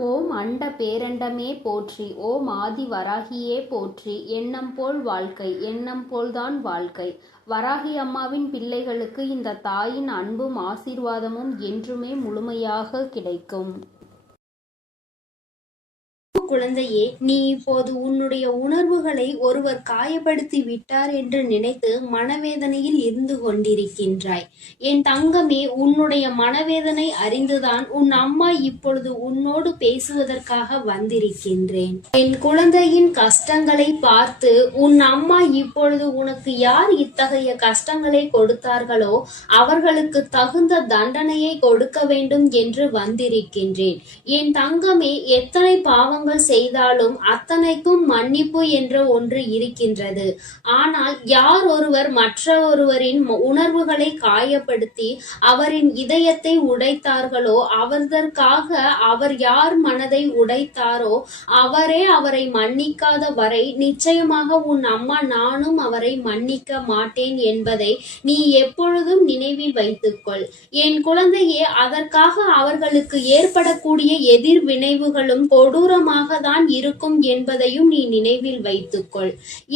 ஓம் அண்ட பேரண்டமே போற்றி, ஓம் ஆதி வராகியே போற்றி. எண்ணம் போல் வாழ்க்கை, எண்ணம் போல்தான் வாழ்க்கை. வராகி அம்மாவின் பிள்ளைகளுக்கு இந்த தாயின் அன்பும் ஆசீர்வாதமும் என்றுமே முழுமையாக கிடைக்கும். குழந்தையே, நீ இப்போது உன்னுடைய உணர்வுகளை ஒருவர் காயப்படுத்தி விட்டார் என்று நினைத்து மனவேதனையில் இருந்து கொண்டிருக்கின்றாய். என் தங்கமே, உன்னுடைய மனவேதனை அறிந்துதான் உன் அம்மா இப்பொழுது உன்னோடு பேசுவதற்காக வந்திருக்கின்றேன். என் குழந்தையின் கஷ்டங்களை பார்த்து உன் அம்மா இப்பொழுது உனக்கு யார் இத்தகைய கஷ்டங்களை கொடுத்தார்களோ அவர்களுக்கு தகுந்த தண்டனையை கொடுக்க வேண்டும் என்று வந்திருக்கின்றேன். என் தங்கமே, எத்தனை பாவங்கள் செய்தாலும் அத்தனைக்கும் மன்னிப்பு என்ற ஒன்று இருக்கின்றது. ஆனால் யார் ஒருவர் மற்ற ஒருவரின் உணர்வுகளை காயப்படுத்தி அவரின் இதயத்தை உடைத்தார்களோ, அவர்களுக்காக அவர் யார் மனதை உடைத்தாரோ அவரே அவரை மன்னிக்காத வரை நிச்சயமாக உன் அம்மா நானும் அவரை மன்னிக்க மாட்டேன் என்பதை நீ எப்பொழுதும் நினைவில் வைத்துக்கொள். என் குழந்தையே, அதற்காக அவர்களுக்கு ஏற்படக்கூடிய எதிர்வினைவுகளும் கொடூரமாக தான் இருக்கும் என்பதையும் நீ நினைவில் வைத்துக்கொள்.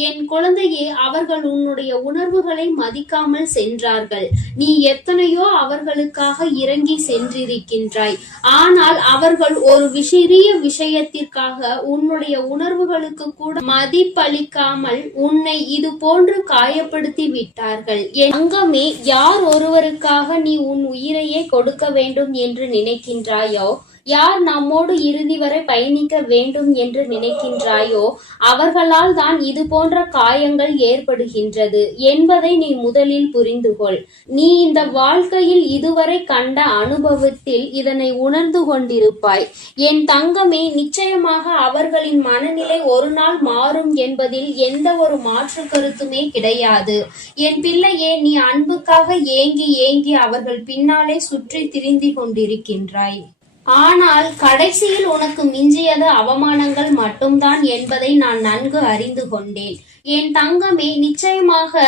என் குழந்தையே, அவர்கள் உன்னுடைய உணர்வுகளை மதிக்காமல் சென்றார்கள். நீ எத்தனையோ அவர்களுக்காக இறங்கி சென்றிருக்கின்றாய். ஆனால் அவர்கள் ஒரு சிறிய விஷயத்திற்காக உன்னுடைய உணர்வுகளுக்கு கூட மதிப்பளிக்காமல் உன்னை இது போன்று காயப்படுத்தி விட்டார்கள். என் தங்கமே, யார் ஒருவருக்காக நீ உன் உயிரையே கொடுக்க வேண்டும் என்று நினைக்கின்றாயோ, யார் நம்மோடு இறுதி வரை பயணிக்க வேண்டும் என்று நினைக்கின்றாயோ அவர்களால் தான் இது போன்ற காயங்கள் ஏற்படுகின்றது என்பதை நீ முதலில் புரிந்து கொள். நீ இந்த வாழ்க்கையில் இதுவரை கண்ட அனுபவத்தில் இதனை உணர்ந்து கொண்டிருப்பாய். என் தங்கமே, நிச்சயமாக அவர்களின் மனநிலை ஒரு நாள் மாறும் என்பதில் எந்த ஒரு மாற்று கருத்துமே கிடையாது. என் பிள்ளையே, நீ அன்புக்காக ஏங்கி ஏங்கி அவர்கள் பின்னாலே சுற்றி திரிந்து கொண்டிருக்கின்றாய். ஆனால் கடைசியில் உனக்கு மிஞ்சியது அவமானங்கள் மட்டும்தான் என்பதை நான் நன்கு அறிந்து கொண்டேன். என் தங்கமே, நிச்சயமாக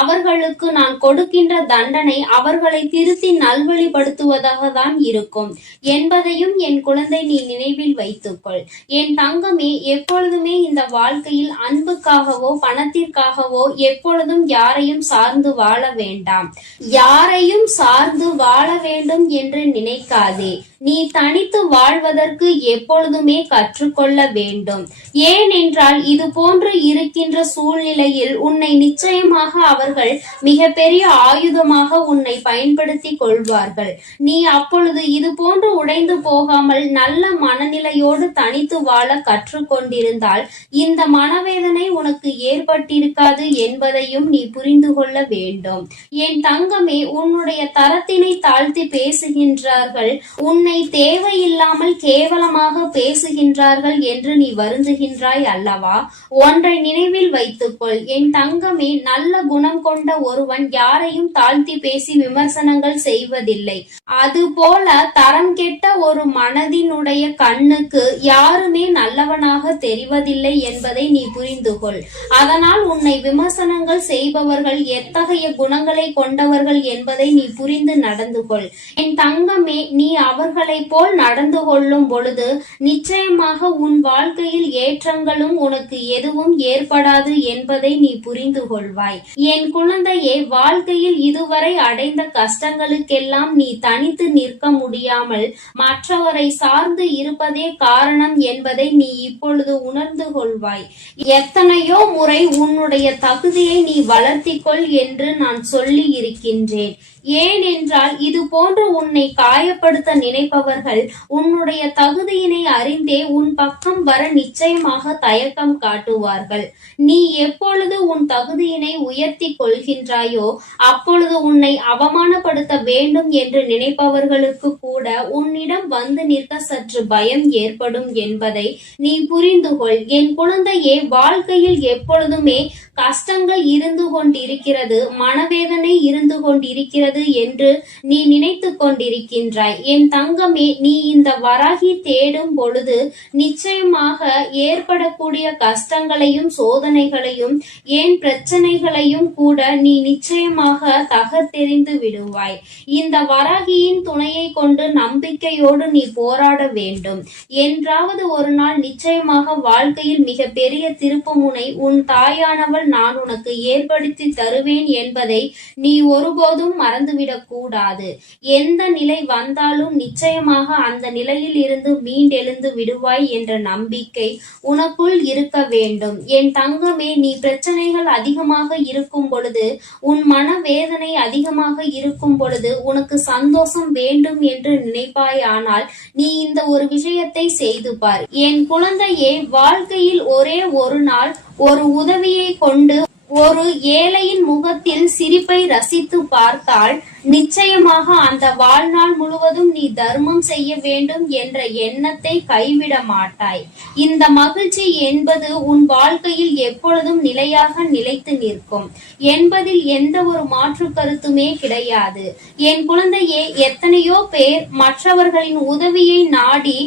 அவர்களுக்கு நான் கொடுக்கின்ற தண்டனை அவர்களை திருத்தி நல்வழிப்படுத்துவதாக தான் இருக்கும் என்பதையும் என் குழந்தை நீ நினைவில் வைத்துக்கொள். என் தங்கமே, எப்பொழுதுமே இந்த வாழ்க்கையில் அன்புக்காகவோ பணத்திற்காகவோ எப்பொழுதும் யாரையும் சார்ந்து வாழ வேண்டாம். யாரையும் சார்ந்து வாழ வேண்டும் என்று நினைக்காதே. நீ தனித்து வாழ்வதற்கு எப்பொழுதுமே கற்றுக்கொள்ள வேண்டும். ஏனென்றால் இது போன்று இருக்கின்ற சூழ்நிலையில் உன்னை நிச்சயமாக அவர்கள் மிக பெரிய ஆயுதமாக உன்னை பயன்படுத்தி கொள்வார்கள். நீ அப்பொழுது இது போன்று உடைந்து போகாமல் நல்ல மனநிலையோடு தனித்து வாழ கற்றுக்கொண்டிருந்தால் இந்த மனவேதனை உனக்கு ஏற்பட்டிருக்காது என்பதையும் நீ புரிந்து கொள்ள வேண்டும். என் தங்கமே, உன்னுடைய தரத்தினை தாழ்த்தி பேசுகின்றார்கள், உன்னை தேவையில்லாமல் கேவலமாக பேசுகின்றார்கள் என்று நீ வருந்துகின்றாய் அல்லவா? ஒன்றை நினைவில் வைத்துக்கொள் என் தங்கமே, நல்ல குணம் கொண்ட ஒருவன் யாரையும் தாழ்த்தி பேசி விமர்சனங்கள் செய்வதில்லை. அதுபோல தரம் கெட்ட ஒரு மனதினுடைய கண்ணுக்கு யாருமே நல்லவனாக தெரிவதில்லை என்பதை நீ புரிந்து கொள். அதனால் உன்னை விமர்சனங்கள் செய்பவர்கள் எத்தகைய குணங்களை கொண்டவர்கள் என்பதை நீ புரிந்து நடந்து கொள். என் தங்கமே, நீ அவர்களை போல் நடந்து கொள்ளும் பொழுது நிச்சயமாக உன் வாழ்க்கையில் ஏற்றங்களும் உனக்கு எதுவும் ஏற்படாது என்பதை நீ புரிந்து கொள்வாய். என் குழந்தையே, வாழ்க்கையில் இதுவரை அடைந்த கஷ்டங்களுக்கெல்லாம் நீ தனித்து நிற்க முடியாமல் மற்றவரை சார்ந்து இருப்பதே காரணம் என்பதை நீ இப்பொழுது உணர்ந்து கொள்வாய். எத்தனையோ முறை உன்னுடைய தகுதியை நீ வளர்த்திக்கொள் என்று நான் சொல்லி இருக்கின்றேன். ஏனென்றால் இது போன்று உன்னை காயப்படுத்த நினைப்பவர்கள் உன்னுடைய தகுதியினை அறிந்தே உன் பக்கம் வர நிச்சயமாக தயக்கம் காட்டுவார்கள். நீ எப்பொழுது உன் தகுதியினை உயர்த்தி கொள்கின்றாயோ அப்பொழுது உன்னை அவமானப்படுத்த வேண்டும் என்று நினைப்பவர்களுக்கு கூட உன்னிடம் வந்து நிற்க சற்று பயம் ஏற்படும் என்பதை நீ புரிந்து கொள். என் குழந்தையே, வாழ்க்கையில் எப்பொழுதுமே கஷ்டங்கள் இருந்து கொண்டிருக்கிறது, மனவேதனை இருந்து கொண்டிருக்கிறது இருக்கிறது என்று நீ நினைத்து கொண்டிருக்கின்றாய். என் தங்கமே, நீ இந்த வராகி தேடும் பொழுது நிச்சயமாக ஏற்படக்கூடிய கஷ்டங்களையும் சோதனைகளையும் ஏன் பிரச்சனைகளையும் கூட நீ நிச்சயமாக தகர்த்தெறிந்து விடுவாய். இந்த வராகியின் துணையை கொண்டு நம்பிக்கையோடு நீ போராட வேண்டும். என்றாவது ஒரு நாள் நிச்சயமாக வாழ்க்கையில் மிக பெரிய திருப்புமுனை உன் தாயானவள் நான் உனக்கு ஏற்படுத்தி தருவேன் என்பதை நீ ஒருபோதும் மறந்துவிடக் கூடாது. எந்த நிலை வந்தாலும் நிச்சயமாக அந்த நிலையில் இருந்து மீண்டெழுந்து விடுவாய் என்ற நம்பிக்கை உனக்குள் இருக்க வேண்டும். என் தங்கமே, நீ பிரச்சனைகள் அதிகமாக இருக்கும் பொழுது, உன் மனவேதனை அதிகமாக இருக்கும் பொழுது உனக்கு சந்தோஷம் வேண்டும் என்று நினைப்பாயானால் நீ இந்த ஒரு விஷயத்தை செய்து பார். என் குழந்தையே, வாழ்க்கையில் ஒரே ஒரு நாள் ஒரு உதவியை கொண்டு ஒரு ஏழையின் முகத்தில் சிரிப்பை ரசித்து பார்த்தால் நிச்சயமாக அந்த வாழ்நாள் முழுவதும் நீ தர்மம் செய்ய வேண்டும் என்ற எண்ணத்தை கைவிட மாட்டாய். இந்த மகிழ்ச்சி என்பது உன் வாழ்க்கையில் எப்பொழுதும் நிலையாக நிலைத்து நிற்கும் என்பதில் எந்த ஒரு மாற்று கருத்துமே கிடையாது. என் குழந்தையே, எத்தனையோ பேர் மற்றவர்களின் உதவியை நாடி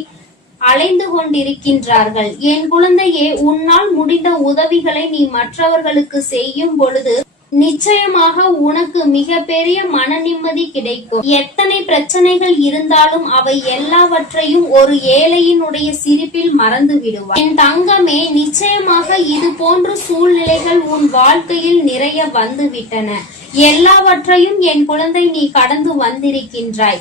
அலைந்து கொண்டிருக்கின்றார்கள். என் குழந்தையே, உன்னால் முடிந்த உதவிகளை நீ மற்றவர்களுக்கு செய்யும் பொழுது நிச்சயமாக உனக்கு மிக பெரிய மன நிம்மதி கிடைக்கும். எத்தனை பிரச்சனைகள் இருந்தாலும் அவை எல்லாவற்றையும் ஒரு ஏழையினுடைய சிரிப்பில் மறந்து விடுவார். என் தங்கமே, நிச்சயமாக இது போன்ற சூழ்நிலைகள் உன் வாழ்க்கையில் நிறைய வந்து விட்டன. எல்லாவற்றையும் என் குழந்தை நீ கடந்து வந்திருக்கின்றாய்.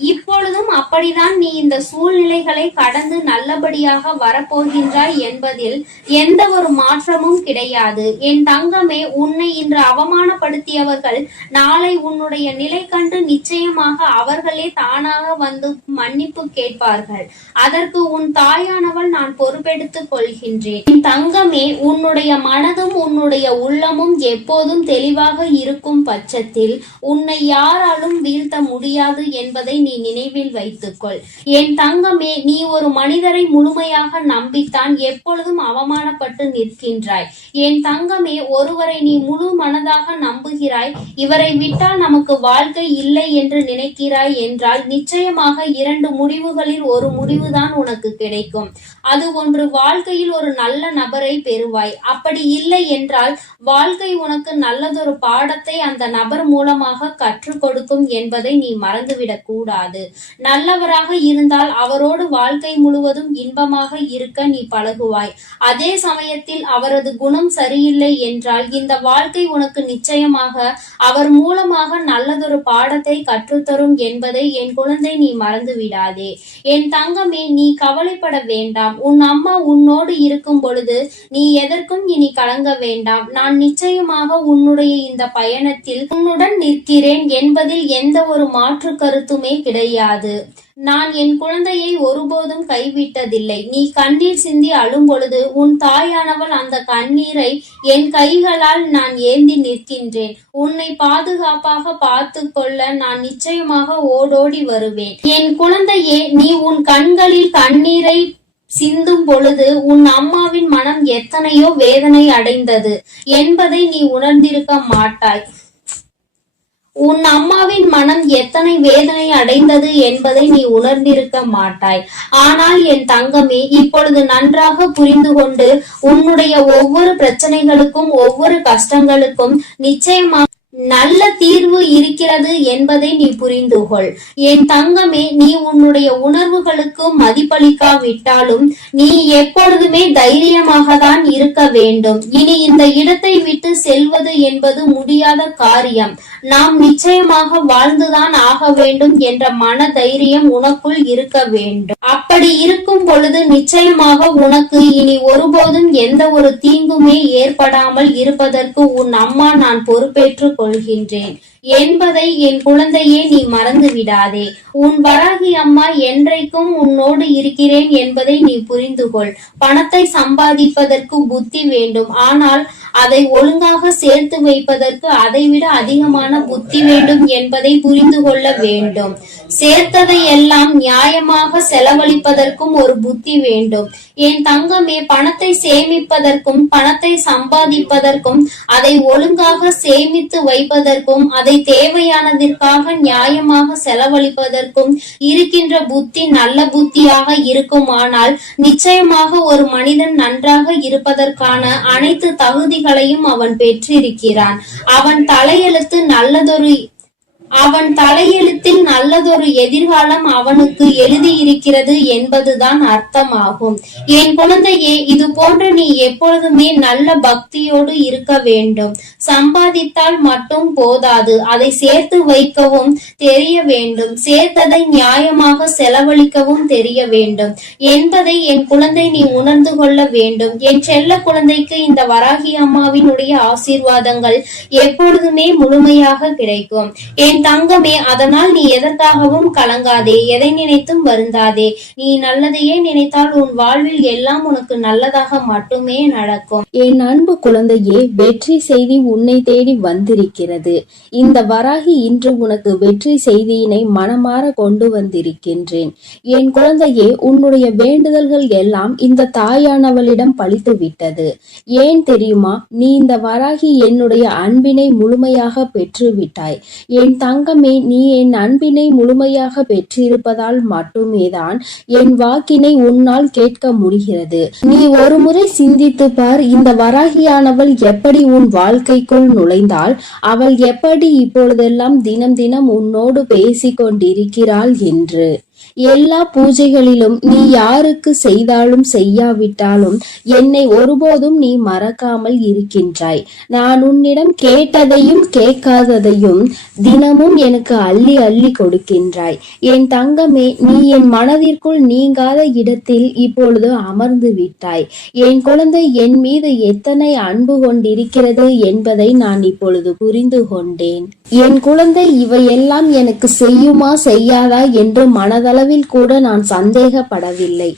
இப்பொழுதும் அப்படிதான் நீ இந்த சூழ்நிலைகளை கடந்து நல்லபடியாக வரப்போகின்றாய் என்பதில் எந்த ஒரு மாற்றமும் கிடையாது. என் தங்கமே, உன்னை இன்று அவமானப்படுத்தியவர்கள் நாளை உன்னுடைய நிலை கண்டு நிச்சயமாக அவர்களே தானாக வந்து மன்னிப்பு கேட்பார்கள். அதற்கு உன் தாயானவள் நான் பொறுப்பெடுத்துக் கொள்கின்றேன். என் தங்கமே, உன்னுடைய மனதும் உன்னுடைய உள்ளமும் எப்போதும் தெளிவாக இருக்கும் பட்சத்தில் உன்னை யாராலும் வீழ்த்த முடியாது என்பதை நீ நினைவில் வைத்துக்கொள். என் தங்கமே, நீ ஒரு மனிதரை முழுமையாக நம்பித்தான் எப்பொழுதும் அவமானப்பட்டு நிற்கின்றாய். என் தங்கமே, ஒருவரை நீ முழு மனதாக நம்புகிறாய், இவரை விட்டால் நமக்கு வாழ்க்கை இல்லை என்று நினைக்கிறாய் என்றால் நிச்சயமாக இரண்டு முடிவுகளில் ஒரு முடிவுதான் உனக்கு கிடைக்கும். அது ஒன்று, வாழ்க்கையில் ஒரு நல்ல நபரை பெறுவாய். அப்படி இல்லை என்றால் வாழ்க்கை உனக்கு நல்லதொரு பாடத்தை அந்த நபர் மூலமாக கற்றுக் கொடுக்கும் என்பதை நீ மறந்துவிடக் கூடாது. நல்லவராக இருந்தால் அவரோடு வாழ்க்கை முழுவதும் இன்பமாக இருக்க நீ பழகுவாய். அதே சமயத்தில் அவரது குணம் சரியில்லை என்றால் இந்த வாழ்க்கை உனக்கு நிச்சயமாக அவர் மூலமாக நல்லதொரு பாடத்தை கற்றுத்தரும் என்பதை என் குழந்தை நீ மறந்து விடாதே. என் தங்கமே, நீ கவலைப்பட வேண்டாம். உன் அம்மா உன்னோடு இருக்கும் பொழுது நீ எதற்கும் இனி கலங்க வேண்டாம். நான் நிச்சயமாக உன்னுடைய இந்த பயணத்தில் உன்னுடன் நிற்கிறேன் என்பதில் எந்த ஒரு மாற்று கருத்துமே கிடையாது. நான் என் குழந்தையை ஒருபோதும் கைவிட்டதில்லை. நீ கண்ணீர் சிந்தி அழும் பொழுது உன் தாயானவள் அந்த கண்ணீரை என் கைகளால் நான் ஏந்தி நிற்கின்றேன். உன்னை பாதுகாப்பாக பார்த்து கொள்ள நான் நிச்சயமாக ஓடோடி வருவேன். என் குழந்தையே, நீ உன் கண்களில் கண்ணீரை சிந்தும் பொழுது உன் அம்மாவின் மனம் எத்தனையோ வேதனை அடைந்தது என்பதை நீ உணர்ந்திருக்க மாட்டாய். உன் அம்மாவின் மனம் எத்தனை வேதனை அடைந்தது என்பதை நீ உணர்ந்திருக்க மாட்டாய். ஆனால் என் தங்கமே, இப்பொழுது நன்றாக புரிந்து கொண்டு உன்னுடைய ஒவ்வொரு பிரச்சனைகளுக்கும் ஒவ்வொரு கஷ்டங்களுக்கும் நிச்சயமாக நல்ல தீர்வு இருக்கிறது என்பதை நீ புரிந்து கொள். என் தங்கமே, நீ உன்னுடைய உணர்வுகளுக்கு மதிப்பளிக்காவிட்டாலும் நீ எப்பொழுதுமே தைரியமாக தான் இருக்க வேண்டும். இனி இந்த இடத்தை விட்டு செல்வது என்பது முடியாத காரியம். நாம் நிச்சயமாக வாழ்ந்துதான் ஆக வேண்டும் என்ற மன தைரியம் உனக்குள் இருக்க வேண்டும். அப்படி இருக்கும் பொழுது நிச்சயமாக உனக்கு இனி ஒருபோதும் எந்த ஒரு தீங்குமே ஏற்படாமல் இருப்பதற்கு உன் அம்மா நான் பொறுப்பேற்றுக் கொள்கின்றேன் என்பதை என் குழந்தையே நீ மறந்து விடாதே. உன் வராகி அம்மா என்றைக்கும் உன்னோடு இருக்கிறேன் என்பதை நீ புரிந்து கொள். பணத்தை சம்பாதிப்பதற்கு புத்தி வேண்டும், ஆனால் அதை ஒழுங்காக சேர்த்து வைப்பதற்கு அதைவிட அதிகமான புத்தி வேண்டும் என்பதை புரிந்து கொள்ள வேண்டும். சேர்த்ததை எல்லாம் நியாயமாக செலவழிப்பதற்கும் ஒரு புத்தி வேண்டும். என் தங்கமே, பணத்தை சேமிப்பதற்கும் பணத்தை சம்பாதிப்பதற்கும் அதை ஒழுங்காக சேமித்து வைப்பதற்கும் அதை அதை தேவையானதற்காக நியாயமாக செலவழிப்பதற்கும் இருக்கின்ற புத்தி நல்ல புத்தியாக இருக்குமானால் நிச்சயமாக ஒரு மனிதன் நன்றாக இருப்பதற்கான அனைத்து தகுதிகளையும் அவன் பெற்றிருக்கிறான். அவன் தலையெழுத்தில் நல்லதொரு எதிர்காலம் அவனுக்கு எழுதியிருக்கிறது என்பதுதான் அர்த்தமாகும். என் குழந்தையே, இது போன்று நீ எப்பொழுதுமே நல்ல பக்தியோடு இருக்க வேண்டும். சம்பாதித்தால் மட்டும் போதாது, அதை சேர்த்து வைக்கவும் தெரிய வேண்டும். சேர்த்ததை நியாயமாக செலவழிக்கவும் தெரிய வேண்டும் என்பதை என் குழந்தை நீ உணர்ந்து கொள்ள வேண்டும். என் செல்ல குழந்தைக்கு இந்த வராகி அம்மாவினுடைய ஆசீர்வாதங்கள் எப்பொழுதுமே முழுமையாக கிடைக்கும். என் தங்கமே, அதனால் நீ எதற்காகவும் கலங்காதே, எதை நினைத்தும் வருந்தாதே. நீ நல்லதையே நினைத்தால் உன் வாழ்வில் எல்லாம் உனக்கு நல்லதாக மட்டுமே நடக்கும். என் அன்பு குழந்தையே, வெற்றி செய்தி உன்னை தேடி வந்திருக்கிறது. இந்த வராகி இன்று உனக்கு வெற்றி செய்தியினை மனமாற கொண்டு வந்திருக்கின்றேன். என் குழந்தையே, உன்னுடைய வேண்டுதல்கள் எல்லாம் இந்த தாயானவளிடம் பலித்து விட்டது. ஏன் தெரியுமா? நீ இந்த வராகி என்னுடைய அன்பினை முழுமையாக பெற்று விட்டாய். என் தங்கமே, நீ என் அன்பினை முழுமையாக பெற்றிருப்பதால் மட்டுமேதான் என் வாக்கினை உன்னால் கேட்க முடிகிறது. நீ ஒரு முறை சிந்தித்து பார், இந்த வராகியானவள் எப்படி உன் வாழ்க்கைக்குள் நுழைந்தாள், அவள் எப்படி இப்பொழுதெல்லாம் தினம் தினம் உன்னோடு பேசிக் கொண்டிருக்கிறாள் என்று. எல்லா பூஜைகளிலும் நீ யாருக்கு செய்தாலும் செய்யாவிட்டாலும் என்னை ஒருபோதும் நீ மறக்காமல் இருக்கின்றாய். நான் உன்னிடம் கேட்டதையும் கேட்காததையும் தினமும் எனக்கு அள்ளி அள்ளி கொடுக்கின்றாய். என் தங்கமே, நீ என் மனதிற்குள் நீங்காத இடத்தில் இப்பொழுது அமர்ந்து விட்டாய். என் குழந்தை என் மீது எத்தனை அன்பு கொண்டிருக்கிறது என்பதை நான் இப்பொழுது புரிந்து கொண்டேன். என் குழந்தை இவையெல்லாம் எனக்கு செய்யுமா செய்யாதா என்று மனதளவில் கூட நான் சந்தேகப்படவில்லை.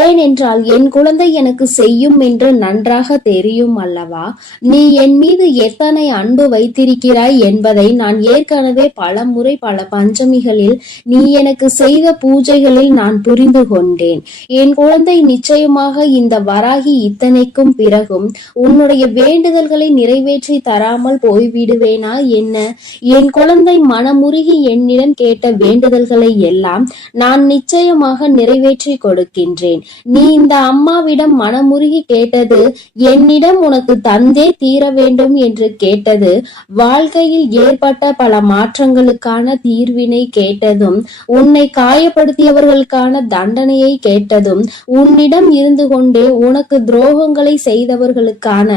ஏனென்றால் என் குழந்தை எனக்கு செய்யும் என்று நன்றாக தெரியும் அல்லவா? நீ என் மீது எத்தனை அன்பு வைத்திருக்கிறாய் என்பதை நான் ஏற்கனவே பல முறை பல பஞ்சமிகளில் நீ எனக்கு செய்த பூஜைகளில் நான் புரிந்து கொண்டேன். என் குழந்தை, நிச்சயமாக இந்த வராகி இத்தனைக்கும் பிறகும் உன்னுடைய வேண்டுதல்களை நிறைவேற்றி தராமல் போய்விடுவேனா என்ன? என் குழந்தை, மனமுருகி என்னிடம் கேட்ட வேண்டுதல்களை எல்லாம் நான் நிச்சயமாக நிறைவேற்றி கொடுக்கின்றேன். நீ இந்த அம்மாவிடம் மனமுருகி கேட்டது, என்னிடம் உனக்கு தந்தே தீர வேண்டும் என்று கேட்டது, வாழ்க்கையில் ஏற்பட்ட பல மாற்றங்களுக்கான தீர்வினை கேட்டதும், உன்னை காயப்படுத்தியவர்களுக்கான தண்டனையை கேட்டதும், உன்னிடம் இருந்து கொண்டே உனக்கு துரோகங்களை செய்தவர்களுக்கான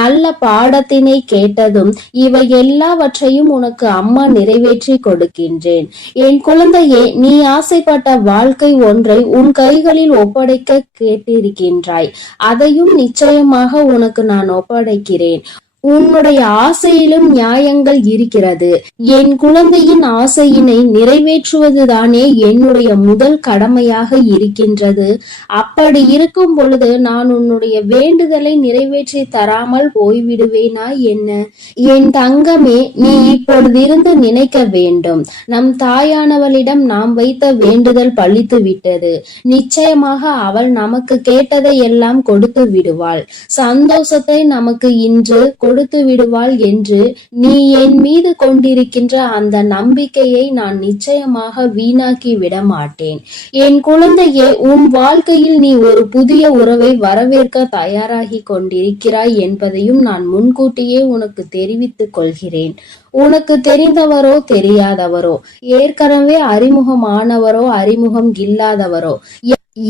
நல்ல பாடத்தினை கேட்டதும், இவை எல்லாவற்றையும் உனக்கு அம்மா நிறைவேற்றி கொடுக்கின்றேன். என் குழந்தையே, நீ ஆசைப்பட்ட வாழ்க்கை ஒன்றை உன் கைகளில் ஒப்படைக்க கேட்டிருக்கின்றாய். அதையும் நிச்சயமாக உனக்கு நான் ஒப்படைக்கிறேன். உன்னுடைய ஆசையிலும் நியாயங்கள் இருக்கிறது. என் குழந்தையின் ஆசையினை நிறைவேற்றுவதுதானே என்னுடைய முதல் கடமையாக இருக்கின்றது. அப்படி இருக்கும் பொழுது நான் உன்னுடைய வேண்டுதலை நிறைவேற்றி தராமல் போய்விடுவேனா என்ன? என் தங்கமே, நீ இப்பொழுதிருந்து நினைக்க வேண்டும், நம் தாயானவளிடம் நாம் வைத்த வேண்டுதல் பலித்து விட்டது. நிச்சயமாக அவள் நமக்கு கேட்டதை எல்லாம் கொடுத்து விடுவாள். சந்தோஷத்தை நமக்கு இன்று கொடுத்து விடுவாள் என்று நீ என் மீது கொண்டிருக்கின்ற அந்த நம்பிக்கையை நான் நிச்சயமாக வீணாக்கி விட மாட்டேன். என் குழந்தையே, உன் வாழ்க்கையில் நீ ஒரு புதிய உறவை வரவேற்க தயாராகி கொண்டிருக்கிறாய் என்பதையும் நான் முன்கூட்டியே உனக்கு தெரிவித்துக் கொள்கிறேன். உனக்கு தெரிந்தவரோ தெரியாதவரோ, ஏற்கனவே அறிமுகமானவரோ அறிமுகம் இல்லாதவரோ,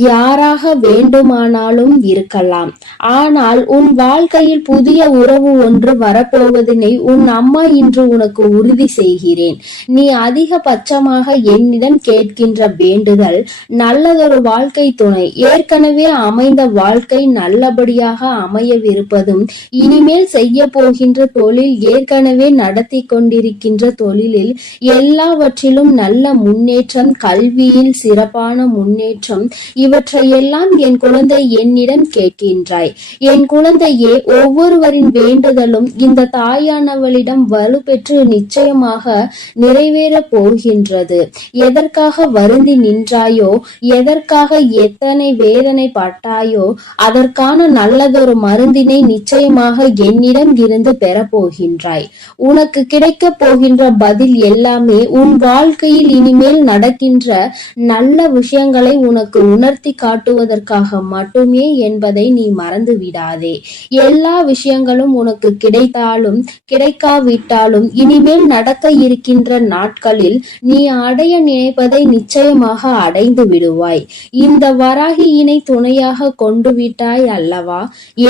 யாராக வேண்டுமானாலும் இருக்கலாம். ஆனால் உன் வாழ்க்கையில் புதிய உறவு ஒன்று வரப்போவதனை உன் அம்மா இன்று உனக்கு உறுதி செய்கிறேன். நீ அதிகபட்சமாக என்னிடம் கேட்கின்ற வேண்டுதல் நல்லதொரு வாழ்க்கை துணை, ஏற்கனவே அமைந்த வாழ்க்கை நல்லபடியாக அமையவிருப்பதும், இனிமேல் செய்ய போகின்ற தொழில், ஏற்கனவே நடத்தி கொண்டிருக்கின்ற தொழிலில் எல்லாவற்றிலும் நல்ல முன்னேற்றம், கல்வியில் சிறப்பான முன்னேற்றம், இவற்றையெல்லாம் என் குழந்தை என்னிடம் கேட்கின்றாய். என் குழந்தையே, ஒவ்வொருவரின் வேண்டுதலும் இந்த தாயானவளிடம் வலுப்பெற்று நிச்சயமாக நிறைவேறப் போகின்றது. எதற்காக வருந்தி நின்றாயோ, எதற்காக எத்தனை வேதனை பட்டாயோ, அதற்கான நல்லதொரு மருந்தினை நிச்சயமாக என்னிடம் இருந்து பெறப்போகின்றாய். உனக்கு கிடைக்கப் போகின்ற பதில் எல்லாமே உன் வாழ்க்கையில் இனிமேல் நடக்கின்ற நல்ல விஷயங்களை உனக்கு உணர்த்தி காட்டுவதற்காக மட்டுமே என்பதை நீ மறந்து விடாதே. எல்லா விஷயங்களும் உனக்கு கிடைத்தாலும் கிடைக்காவிட்டாலும் இனிமேல் நடக்க இருக்கின்ற நாட்களில் நீ அடைய நினைப்பதை நிச்சயமாக அடைந்து விடுவாய். இந்த வராகியினை துணையாக கொண்டு விட்டாய் அல்லவா?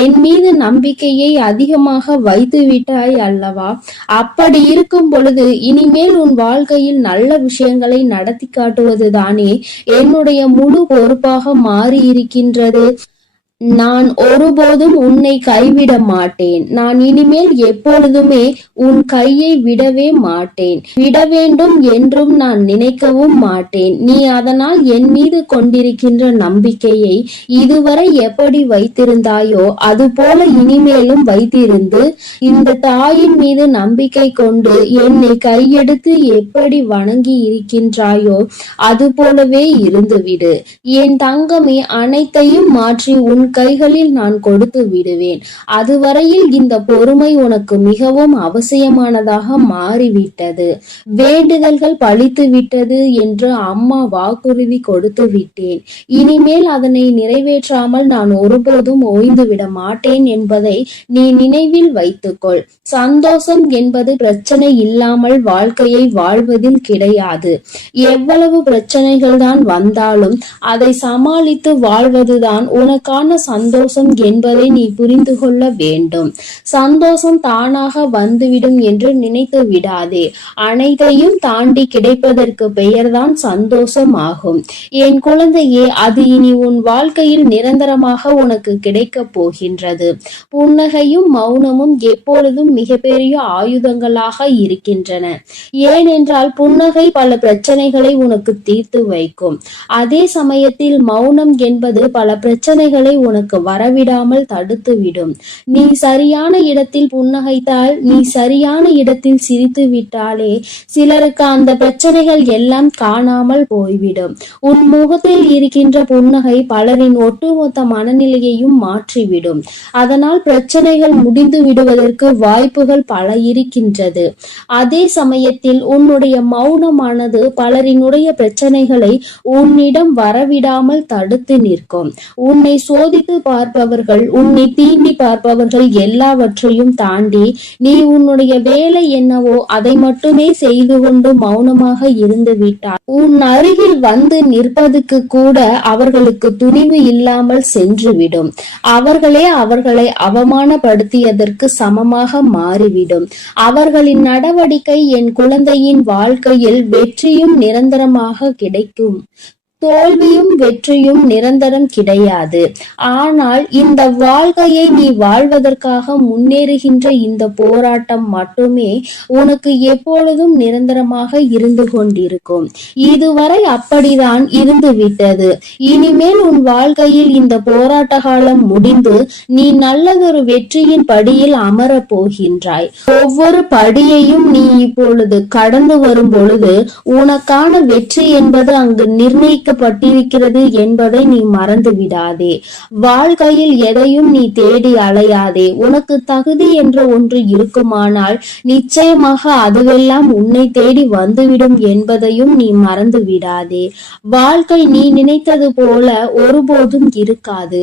என் மீது நம்பிக்கையை அதிகமாக வைத்து விட்டாய் அல்லவா? அப்படி இருக்கும் பொழுது இனிமேல் உன் வாழ்க்கையில் நல்ல விஷயங்களை நடத்தி காட்டுவதுதானே என்னுடைய முழு பொறுப்பாக மாறி இருக்கின்றது. நான் ஒருபோதும் உன்னை கைவிட மாட்டேன். நான் இனிமேல் எப்பொழுதுமே உன் கையை விடவே மாட்டேன். விட வேண்டும் என்றும் நான் நினைக்கவும் மாட்டேன். நீ அதனால் என் மீது கொண்டிருக்கின்ற நம்பிக்கையை இதுவரை எப்படி வைத்திருந்தாயோ அதுபோல இனிமேலும் வைத்திருந்து இந்த தாயின் மீது நம்பிக்கை கொண்டு என்னை கையெடுத்து எப்படி வணங்கி இருக்கின்றாயோ அது போலவே இருந்துவிடு. என் தங்கமே, அனைத்தையும் மாற்றி உன் கைகளில் நான் கொடுத்து விடுவேன். அதுவரையில் இந்த பொறுமை உனக்கு மிகவும் அவசியமானதாக மாறிவிட்டது. வேண்டுதல்கள் பலித்து விட்டது என்று அம்மா வாக்குறுதி கொடுத்து விட்டேன். இனிமேல் அதனை நிறைவேற்றாமல் நான் ஒருபோதும் ஓய்ந்து விட மாட்டேன் என்பதை நீ நினைவில் வைத்துக்கொள். சந்தோஷம் என்பது பிரச்சனை இல்லாமல் வாழ்க்கையை வாழ்வதில் கிடையாது. எவ்வளவு பிரச்சனைகள் தான் வந்தாலும் அதை சமாளித்து வாழ்வதுதான் உனக்கான சந்தோஷம் என்பதை நீ புரிந்து கொள்ள வேண்டும். சந்தோஷம் தானாக வந்துவிடும் என்று நினைத்து விடாதே. அனைத்தையும் தாண்டி கிடைப்பதற்கு பெயர்தான் சந்தோஷம் ஆகும். என் குழந்தையே, அது இனி உன் வாழ்க்கையில் நிரந்தரமாக உனக்கு கிடைக்க போகின்றது. புன்னகையும் மௌனமும் எப்பொழுதும் மிகப்பெரிய ஆயுதங்களாக இருக்கின்றன. ஏனென்றால் புன்னகை பல பிரச்சனைகளை உனக்கு தீர்த்து வைக்கும். அதே சமயத்தில் மௌனம் என்பது பல பிரச்சனைகளை உனக்கு வரவிடாமல் தடுத்து விடும். நீ சரியான இடத்தில் புன்னகைத்தால், நீ சரியான இடத்தில் சிரித்து விட்டாலே சிலருக்கு அந்த பிரச்சனைகள் எல்லாம் காணாமல் போய்விடும். உன் முகத்தில் இருக்கின்ற புன்னகை பலரின் ஒட்டுமொத்த மனநிலையையும் மாற்றிவிடும். அதனால் பிரச்சனைகள் முடிந்து விடுவதற்கு வாய்ப்புகள் பல இருக்கின்றது. அதே சமயத்தில் உன்னுடைய மௌனமானது பலரினுடைய பிரச்சனைகளை உன்னிடம் வரவிடாமல் தடுத்து நிற்கும். உன்னை சோதித்து பார்ப்பவர்கள், உன்னை தீண்டி பார்ப்பவர்கள் எல்லாவற்றையும் தாண்டி நீ உன்னுடைய வேலை என்னவோ அதை மட்டுமே செய்து கொண்டு மௌனமாக இருந்து விட்டார். உன் அருகில் வந்து நிற்பதுக்கு கூட அவர்களுக்கு துணிவு இல்லாமல் சென்றுவிடும். அவர்களே அவர்களை அவமானப்படுத்தியதற்கு சமமாக மாறிவிடும். அவர்களின் நடவடிக்கை என் குழந்தையின் வாழ்க்கையில் வெற்றியும் நிரந்தரமாக கிடைக்கும். தோல்வியும் வெற்றியும் நிரந்தரம் கிடையாது. ஆனால் இந்த வாழ்க்கையை நீ வாழ்வதற்காக முன்னேறுகின்ற இந்த போராட்டம் மட்டுமே உனக்கு எப்பொழுதும் நிரந்தரமாக இருந்து கொண்டிருக்கும். இதுவரை அப்படிதான் இருந்து விட்டது. இனிமேல் உன் வாழ்க்கையில் இந்த போராட்ட காலம் முடிந்து நீ நல்லதொரு வெற்றியின் படியில் அமரப் போகின்றாய். ஒவ்வொரு படியையும் நீ இப்பொழுது கடந்து வரும் பொழுது உனக்கான வெற்றி என்பது அங்கு நிர்ணயிக்க பட்டிருக்கிறது என்பதை நீ மறந்து விடாதே. வாழ்க்கையில் எதையும் நீ தேடி அலையாதே. உனக்கு தகுதி என்ற ஒன்று இருக்குமானால் நிச்சயமாக அதுவெல்லாம் உன்னை தேடி வந்துவிடும் என்பதையும் நீ மறந்து விடாதே. வாழ்க்கை நீ நினைத்தது போல ஒருபோதும் இருக்காது.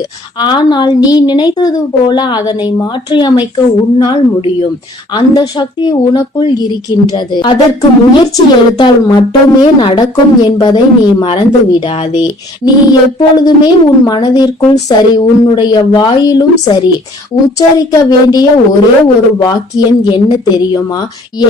ஆனால் நீ நினைத்தது போல அதனை மாற்றி அமைக்க உன்னால் முடியும். அந்த சக்தி உனக்குள் இருக்கின்றது. அதற்கு முயற்சி எடுத்தால் மட்டுமே நடக்கும் என்பதை நீ மறந்து விடாதே. நீ எப்பொழுதுமே உன் மனதிற்குள் சரி, உன்னுடைய வாயிலும் சரி, உச்சரிக்க வேண்டிய ஒரே ஒரு வாக்கியம் என்ன தெரியுமா?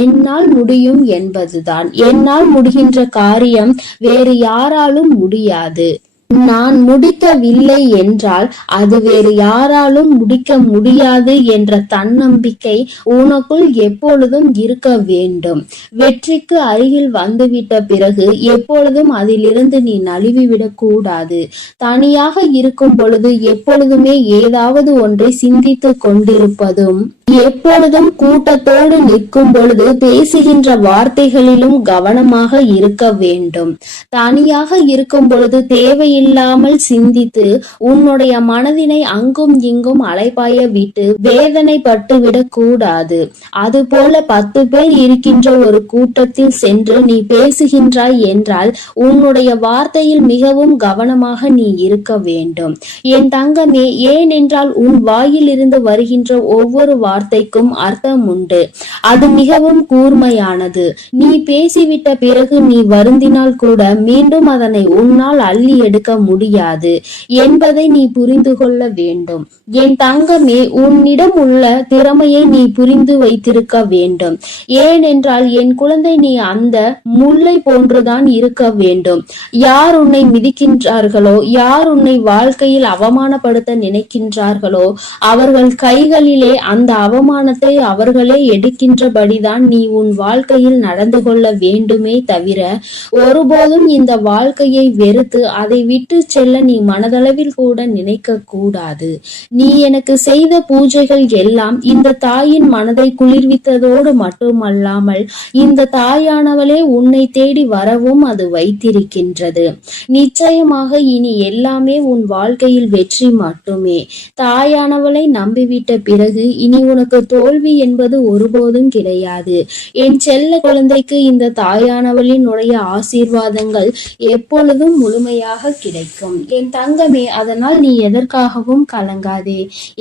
என்னால் முடியும் என்பதுதான். என்னால் முடிகின்ற காரியம் வேறு யாராலும் முடியாது. நான் முடிக்கவில்லை என்றால் அது வேறு யாராலும் முடிக்க முடியாது என்ற தன்னம்பிக்கை உனக்குள் எப்பொழுதும் இருக்க வேண்டும். வெற்றிக்கு அருகில் வந்துவிட்ட பிறகு எப்பொழுதும் அதிலிருந்து நீ நழுவிவிடக் கூடாது. தனியாக இருக்கும் பொழுது எப்பொழுதுமே ஏதாவது ஒன்றை சிந்தித்து கொண்டிருப்பதும், எப்பொழுதும் கூட்டத்தோடு நிற்கும் பொழுது பேசுகின்ற வார்த்தைகளிலும் கவனமாக இருக்க வேண்டும். தனியாக இருக்கும் பொழுது தேவையில்லாமல் சிந்தித்து உன்னுடைய மனதினை அங்கும் இங்கும் அலைபாய விட்டு வேதனைப்பட்டு விடக் கூடாது. அதுபோல 10 பேர் இருக்கின்ற ஒரு கூட்டத்தில் சென்று நீ பேசுகின்றாய் என்றால் உன்னுடைய வார்த்தையில் மிகவும் கவனமாக நீ இருக்க வேண்டும். என் தங்கமே, ஏனென்றால் உன் வாயில் இருந்து வருகின்ற ஒவ்வொரு வார்த்தைக்கும் அர்த்தம் உண்டு. அது மிகவும் கூர்மையானது. நீ பேசிவிட்ட பிறகு நீ வருந்தினால் கூட மீண்டும் அதனை உன்னால் அள்ளி எடுக்க முடியாது என்பதை நீ புரிந்து கொள்ள வேண்டும். என் தங்கமே, உன்னிடம் உள்ள திறமையை நீ புரிந்து வைத்திருக்க வேண்டும். ஏனென்றால் என் குழந்தை, நீ அந்த முல்லை போன்றுதான் இருக்க வேண்டும். யார் உன்னை மிதிக்கின்றார்களோ, யார் உன்னை வாழ்க்கையில் அவமானப்படுத்த நினைக்கின்றார்களோ அவர்கள் கைகளிலே அந்த அவமானத்தை அவர்களே எடுக்கின்றபடிதான் நீ உன் வாழ்க்கையில் நடந்து கொள்ள வேண்டுமே தவிர ஒருபோதும் இந்த வாழ்க்கையை வெறுத்து அதை விட்டு செல்ல நீ மனதளவில் கூட நினைக்க கூடாது. நீ எனக்கு செய்த பூஜைகள் எல்லாம் இந்த தாயின் மனதை குளிர்வித்ததோடு மட்டுமல்லாமல் இந்த தாயானவளே உன்னை தேடி வரவும் அது வைத்திருக்கின்றது. நிச்சயமாக இனி எல்லாமே உன் வாழ்க்கையில் வெற்றி மட்டுமே. தாயானவளை நம்பிவிட்ட பிறகு இனி உனக்கு தோல்வி என்பது ஒருபோதும் கிடையாது. என் செல்ல குழந்தைக்கு இந்த தாயானவளினுடைய ஆசீர்வாதங்கள் எப்பொழுதும் முழுமையாக கிடைக்கும். என் தங்கமே, அதனால் நீ எதற்காகவும் கலங்காதே,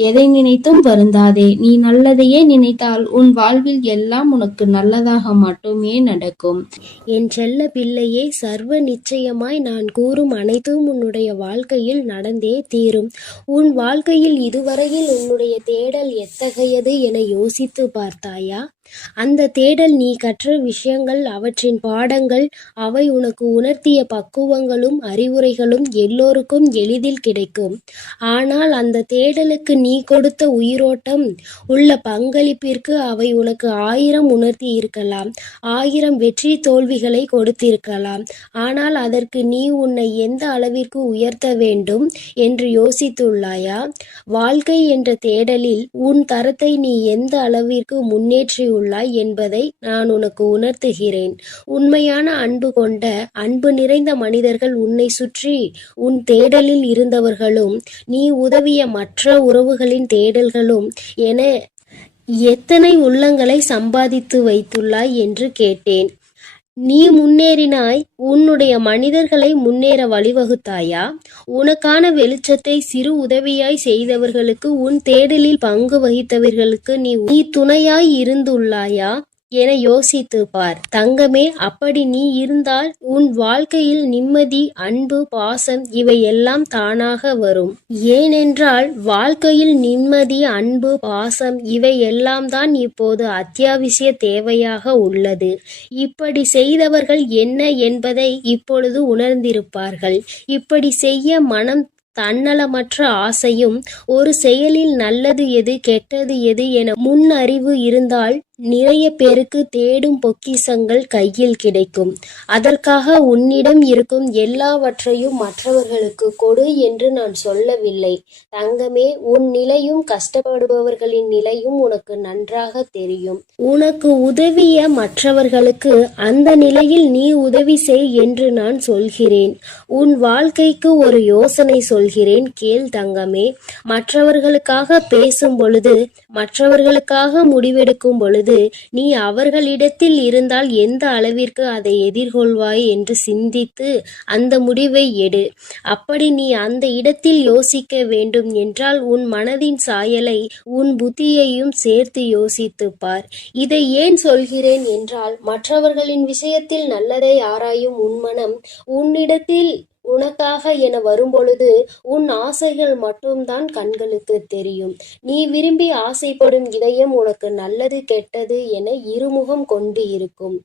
எதை நினைத்தும் வருந்தாதே. நீ நல்லதையே நினைத்தால் உன் வாழ்வில் எல்லாம் உனக்கு நல்லதாக மட்டுமே நடக்கும். என் செல்ல பிள்ளையே, சர்வ நிச்சயமாய் நான் கூறும் அனைத்தும் உன்னுடைய வாழ்க்கையில் நடந்தே தீரும். உன் வாழ்க்கையில் இதுவரையில் உன்னுடைய தேடல் எத்தகையது என யோசித்து பார்த்தாயா? அந்த தேடல், நீ கற்ற விஷயங்கள், அவற்றின் பாடங்கள், அவை உனக்கு உணர்த்திய பக்குவங்களும் அறிவுரைகளும் எல்லோருக்கும் எளிதில் கிடைக்கும். ஆனால் அந்த தேடலுக்கு நீ கொடுத்த உயிரோட்டம் உள்ள பங்களிப்பிற்கு அவை உனக்கு 1000 உணர்த்தி இருக்கலாம், 1000 வெற்றி தோல்விகளை கொடுத்திருக்கலாம். ஆனால் அதற்கு நீ உன்னை எந்த அளவிற்கு உயர்த்த வேண்டும் என்று யோசித்துள்ளாயா? வாழ்க்கை என்ற தேடலில் உன் தரத்தை நீ எந்த அளவிற்கு முன்னேற்றி என்பதை நான் உனக்கு உணர்த்துகிறேன். உண்மையான அன்பு கொண்ட அன்பு நிறைந்த மனிதர்கள் உன்னை சுற்றி உன் தேடலில் இருந்தவர்களும் நீ உதவிய மற்ற உறவுகளின் தேடல்களும் என எத்தனை உள்ளங்களை சம்பாதித்து வைத்துள்ளாய் என்று கேட்டேன். நீ முன்னேறினாய். உன்னுடைய மனிதர்களை முன்னேற வழிவகுத்தாயா? உனக்கான வெளிச்சத்தை சிறு உதவியாய் செய்தவர்களுக்கு, உன் தேடலில் பங்கு வகித்தவர்களுக்கு நீ துணையாய் இருந்துள்ளாயா என யோசித்து பார். தங்கமே, அப்படி நீ இருந்தால் உன் வாழ்க்கையில் நிம்மதி, அன்பு, பாசம் இவை எல்லாம் தானாக வரும். ஏனென்றால் வாழ்க்கையில் நிம்மதி, அன்பு, பாசம் இவை எல்லாம் தான் இப்போது அத்தியாவசிய தேவையாக உள்ளது. இப்படி செய்தவர்கள் என்ன என்பதை இப்பொழுது உணர்ந்திருப்பார்கள். இப்படி செய்ய மனம் தன்னலமற்ற ஆசையும், ஒரு செயலில் நல்லது எது கெட்டது எது என முன் அறிவு இருந்தால் நிறைய பேருக்கு தேடும் பொக்கிஷங்கள் கையில் கிடைக்கும். அதற்காக உன்னிடம் இருக்கும் எல்லாவற்றையும் மற்றவர்களுக்கு கொடு என்று நான் சொல்லவில்லை. தங்கமே, உன் நிலையும் கஷ்டப்படுபவர்களின் நிலையும் உனக்கு நன்றாக தெரியும். உனக்கு உதவிய மற்றவர்களுக்கு அந்த நிலையில் நீ உதவி செய் என்று நான் சொல்கிறேன். உன் வாழ்க்கைக்கு ஒரு யோசனை சொல்கிறேன், கேள் தங்கமே. மற்றவர்களுக்காக பேசும் பொழுது, மற்றவர்களுக்காக முடிவெடுக்கும் பொழுது நீ அவர்களிடத்தில் இருந்தால் எந்த அளவிற்கு அதை எதிர்கொள்வாய் என்று சிந்தித்து அந்த முடிவை எடு. அப்படி நீ அந்த இடத்தில் யோசிக்க வேண்டும் என்றால் உன் மனதின் சாயலை, உன் புத்தியையும் சேர்த்து யோசித்து பார். இதை ஏன் சொல்கிறேன் என்றால், மற்றவர்களின் விஷயத்தில் நல்லதை ஆராயும் உன் மனம் உன்னிடத்தில் உனக்காக என வரும்பொழுது உன் ஆசைகள் மட்டும்தான் கண்களுக்கு தெரியும். நீ விரும்பி ஆசைப்படும் இதயம் உனக்கு நல்லது கெட்டது என இருமுகம் கொண்டு இருக்கும்.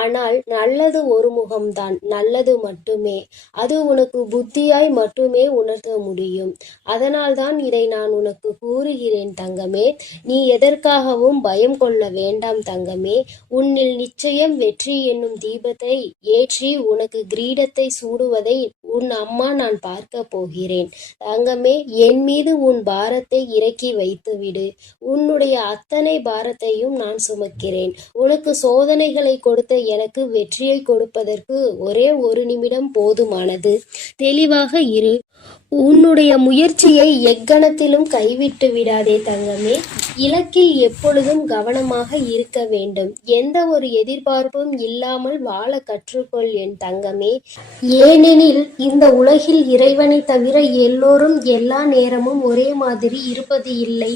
ஆனால் நல்லது ஒரு முகம்தான், நல்லது மட்டுமே. அது உனக்கு புத்தியாய் மட்டுமே உணர்த்த முடியும். அதனால்தான் இதை நான் உனக்கு கூறுகிறேன் தங்கமே. நீ எதற்காகவும் பயம் கொள்ள வேண்டாம் தங்கமே. உன்னில் நிச்சயம் வெற்றி என்னும் தீபத்தை ஏற்றி உனக்கு கிரீடத்தை சூடுவதை உன் அம்மா நான் பார்க்க போகிறேன். தங்கமே, என் மீது உன் பாரத்தை இறக்கி வைத்துவிடு. உன்னுடைய அத்தனை பாரத்தையும் நான் சுமக்கிறேன். உனக்கு சோதனைகளை கொடுத்த எனக்கு வெற்றியை கொடுப்பதற்கு ஒரே ஒரு நிமிடம் போதுமானது. தெளிவாக இரு. உன்னுடைய முயற்சியை எக்கணத்திலும் கைவிட்டு விடாதே தங்கமே. இலக்கில் எப்பொழுதும் கவனமாக இருக்க வேண்டும். எந்த ஒரு எதிர்பார்ப்பும் இல்லாமல் வாழ கற்றுக்கொள் என் தங்கமே. ஏனெனில் இந்த உலகில் இறைவனை தவிர எல்லோரும் எல்லா நேரமும் ஒரே மாதிரி இருப்பது இல்லை.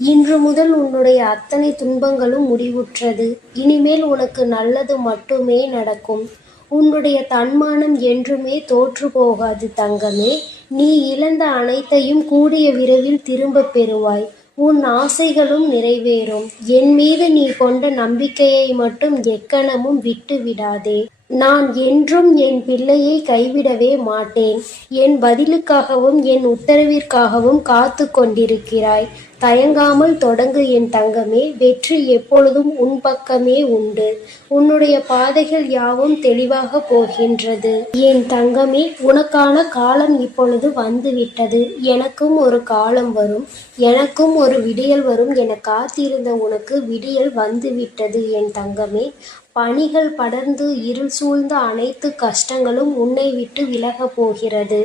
இன்று முதல் உன்னுடைய அத்தனை துன்பங்களும் முடிவுற்றது. இனிமேல் உனக்கு நல்லது மட்டுமே நடக்கும். உன்னுடைய தன்மானம் என்றுமே தோற்று போகாது தங்கமே. நீ இழந்த அனைத்தையும் கூடிய விரைவில் திரும்ப பெறுவாய். உன் ஆசைகளும் நிறைவேறும். என் மீது நீ கொண்ட நம்பிக்கையை மட்டும் எக்கணமும் விட்டு விடாதே. நான் என்றும் என் பிள்ளையை கைவிடவே மாட்டேன். என் பதிலுக்காகவும் என் உத்தரவிற்காகவும் காத்து கொண்டிருக்கிறாய். தயங்காமல் தொடங்கு என் தங்கமே. வெற்றி எப்பொழுதும் உன் பக்கமே உண்டு. உன்னுடைய பாதைகள் யாவும் தெளிவாக போகின்றது என் தங்கமே. உனக்கான காலம் இப்பொழுது வந்துவிட்டது. எனக்கும் ஒரு காலம் வரும், எனக்கும் ஒரு விடியல் வரும் என காத்திருந்த உனக்கு விடியல் வந்துவிட்டது என் தங்கமே. பனிகள் படர்ந்து இருள் சூழ்ந்த அனைத்து கஷ்டங்களும் உன்னை விட்டு விலகப் போகிறது.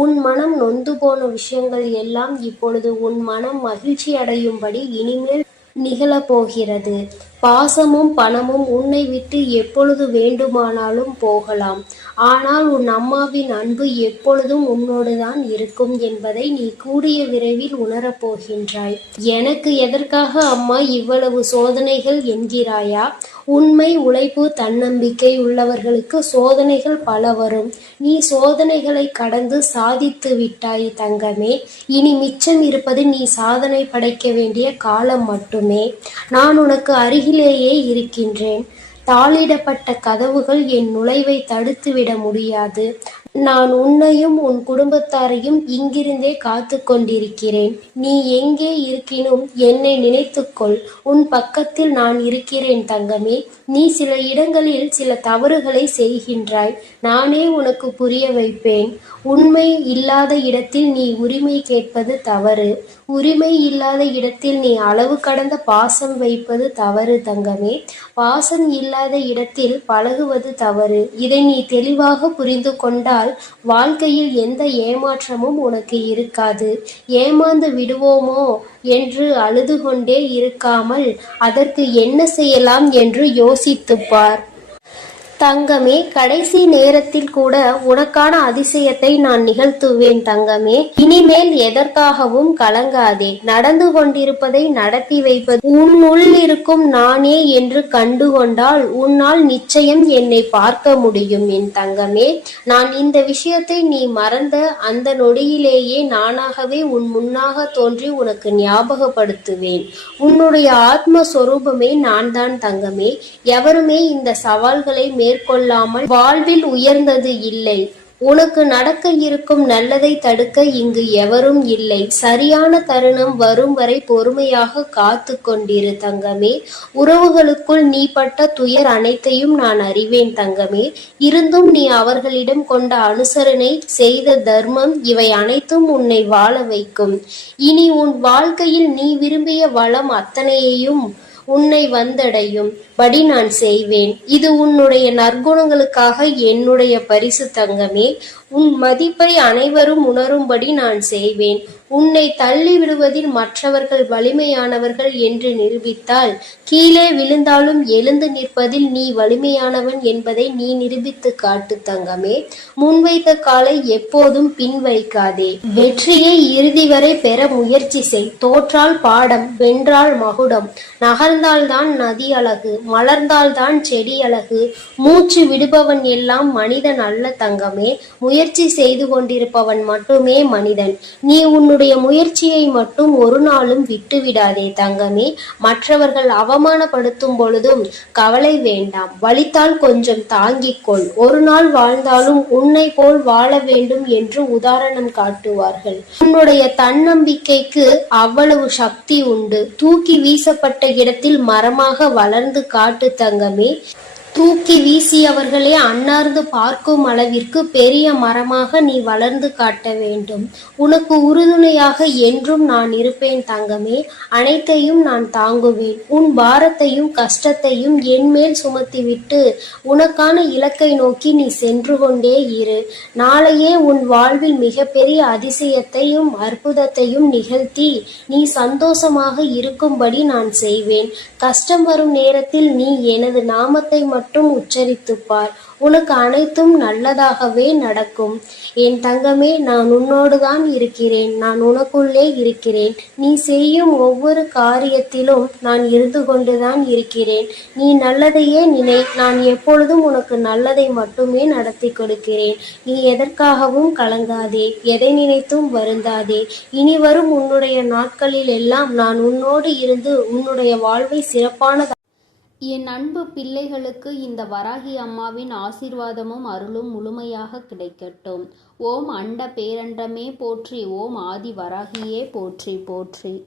உன் மனம் நொந்து போன விஷயங்கள் எல்லாம் இப்பொழுது உன் மனம் மகிழ்ச்சி அடையும்படி இனிமேல் நிகழப்போகிறது. பாசமும் பணமும் உன்னை விட்டு எப்பொழுது வேண்டுமானாலும் போகலாம். ஆனால் உன் அம்மாவின் அன்பு எப்பொழுதும் உன்னோடுதான் இருக்கும் என்பதை நீ கூடிய விரைவில் உணரப்போகின்றாய். எனக்கு எதற்காக அம்மா இவ்வளவு சோதனைகள் என்கிறாயா? உண்மை, உழைப்பு, தன்னம்பிக்கை உள்ளவர்களுக்கு சோதனைகள் பல வரும். நீ சோதனைகளை கடந்து சாதித்து விட்டாய் தங்கமே. இனி மிச்சம் இருப்பது நீ சாதனை படைக்க வேண்டிய காலம் மட்டுமே. நான் உனக்கு அருகிலேயே இருக்கின்றேன். தாளிடப்பட்ட கதவுகள் என் நுழைவை தடுத்துவிட முடியாது. நான் உன்னையும் உன் குடும்பத்தாரையும் இங்கிருந்தே காத்து கொண்டிருக்கிறேன். நீ எங்கே இருக்கினும் என்னை நினைத்துக்கொள். உன் பக்கத்தில் நான் இருக்கிறேன் தங்கமே. நீ சில இடங்களில் சில தவறுகளை செய்கின்றாய். நானே உனக்கு புரிய வைப்பேன். உண்மை இல்லாத இடத்தில் நீ உரிமை கேட்பது தவறு. உரிமை இல்லாத இடத்தில் நீ அளவு கடந்த பாசம் வைப்பது தவறு தங்கமே. பாசம் இல்லாத இடத்தில் பழகுவது தவறு. இதை நீ தெளிவாக புரிந்து கொண்டால் வாழ்க்கையில் எந்த ஏமாற்றமும் உனக்கு இருக்காது. ஏமாந்து விடுவோமோ என்று அழுது கொண்டே இருக்காமல் அதற்கு என்ன செய்யலாம் என்று யோசித்துப் பார் தங்கமே. கடைசி நேரத்தில் கூட உனக்கான அதிசயத்தை நான் நிகழ்த்துவேன் தங்கமே. இனிமேல் எதற்காகவும் கலங்காதே. நடந்து கொண்டிருப்பதை நடத்தி வைப்பது உன்னுள் இருக்கும் நானே என்று கண்டுகொண்டால் உன்னால் நிச்சயம் என்னை பார்க்க முடியும் என் தங்கமே. நான் இந்த விஷயத்தை நீ மறந்த அந்த நொடியிலேயே நானாகவே உன் முன்னாக தோன்றி உனக்கு ஞாபகப்படுத்துவேன். உன்னுடைய ஆத்மஸ்வரூபமே நான் தான் தங்கமே. எவருமே இந்த சவால்களை மேற்கொள்ளாமல் வாழ்வில் உயர்ந்தது இல்லை. உனக்கு நடக்க இருக்கும் நல்லதை தடுக்க இங்கு எவரும் இல்லை. சரியான தருணம் வரும் வரை பொறுமையாக காத்து கொண்டிரு தங்கமே. உறவுகளுக்குள் நீ பட்ட துயர் அனைத்தையும் நான் அறிவேன் தங்கமே. இருந்தும் நீ அவர்களிடம் கொண்ட அனுசரணை, செய்த தர்மம், இவை அனைத்தும் உன்னை வாழ வைக்கும். இனி உன் வாழ்க்கையில் நீ விரும்பிய வளம் அத்தனையையும் உன்னை வந்தடையும் படி நான் செய்வேன். இது உன்னுடைய நற்குணங்களுக்காக என்னுடைய பரிசு தங்கமே. உன் மதிப்பை அனைவரும் உணரும்படி நான் செய்வேன். உன்னை தள்ளி விடுவதில் மற்றவர்கள் வலிமையானவர்கள் என்று நிரூபித்தால், கீழே விழுந்தாலும் எழுந்து நிற்பதில் நீ வலிமையானவன் என்பதை நீ நிரூபித்து காட்டு தங்கமே. முன்வைத்த காலை எப்போதும் பின் வைக்காதே. வெற்றியை இறுதி வரை பெற முயற்சி செய். தோற்றால் பாடம், வென்றால் மகுடம். நகர்ந்தால்தான் நதி அழகு, மலர்ந்தால்தான் செடி அழகு. மூச்சு விடுபவன் எல்லாம் மனிதன் அல்ல தங்கமே. முயற்சி செய்து கொண்டிருப்பவன் மட்டுமே மனிதன். நீ உன்னுடைய முயற்சியை மட்டும் ஒரு நாளும் விட்டுவிடாதே தங்கமே. மற்றவர்கள் அவமானப்படுத்தும் பொழுதும் கவலை வேண்டாம். வலித்தால் கொஞ்சம் தாங்கிக்கொள். ஒரு நாள் வாழ்ந்தாலும் உன்னை போல் வாழ வேண்டும் என்று உதாரணம் காட்டுவார்கள். உன்னுடைய தன்னம்பிக்கைக்கு அவ்வளவு சக்தி உண்டு. தூக்கி வீசப்பட்ட இடத்தில் மரமாக வளர்ந்து காட்டு தங்கமே. தூக்கி வீசியவர்களே அன்னார்ந்து பார்க்கும் அளவிற்கு பெரிய மரமாக நீ வளர்ந்து காட்ட வேண்டும். உனக்கு உறுதுணையாக என்றும் நான் இருப்பேன் தங்கமே. அனைத்தையும் நான் தாங்குவேன். உன் பாரத்தையும் கஷ்டத்தையும் என்மேல் சுமத்திவிட்டு உனக்கான இலக்கை நோக்கி நீ சென்று கொண்டே இரு. நாளையே உன் வாழ்வில் மிகப்பெரிய அதிசயத்தையும் அற்புதத்தையும் நிகழ்த்தி நீ சந்தோஷமாக இருக்கும்படி நான் செய்வேன். கஷ்டம் வரும் நேரத்தில் நீ எனது நாமத்தை மட்டும் உச்சரித்துப் பார். உனக்கு அனைத்தும் நல்லதாகவே நடக்கும். என் தங்கமே, நான் உன்னோடுதான் இருக்கிறேன். நான் உனக்குள்ளே இருக்கிறேன். நீ செய்யும் ஒவ்வொரு காரியத்திலும் நான் இருந்து கொண்டுதான் இருக்கிறேன். நீ நல்லதையே நினை. நான் எப்பொழுதும் உனக்கு நல்லதை மட்டுமே நடத்தி கொடுக்கிறேன். நீ எதற்காகவும் கலங்காதே. எதை நினைத்தும் வருந்தாதே. இனி வரும் உன்னுடைய நாட்களில் எல்லாம் நான் உன்னோடு இருந்து உன்னுடைய வாழ்வை சிறப்பான என் அன்பு பிள்ளைகளுக்கு இந்த வராகி அம்மாவின் ஆசீர்வாதமும் அருளும் முழுமையாக கிடைக்கட்டும். ஓம் அண்ட பேரண்டமே போற்றி. ஓம் ஆதி வராகியே போற்றி போற்றி.